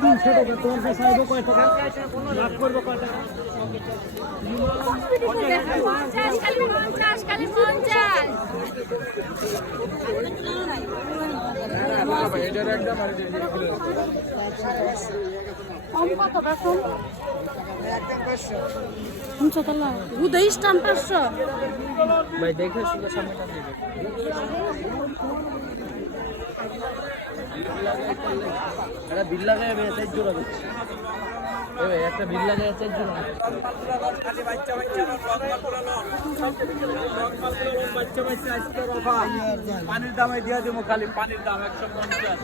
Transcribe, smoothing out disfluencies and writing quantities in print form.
তিনশো টাকা তোমার কাছে আসবো কয় টাকা লাভ করবো কয় টাকা ভাই দেখে শুধু সামনেটা দিবে একটা বিল লাগায় চার জোড়া দিচ্ছে একটা বিল লাগায় চার জোড়া পানির দামে দিয়ে দেবো খালি পানির দাম 150 দেন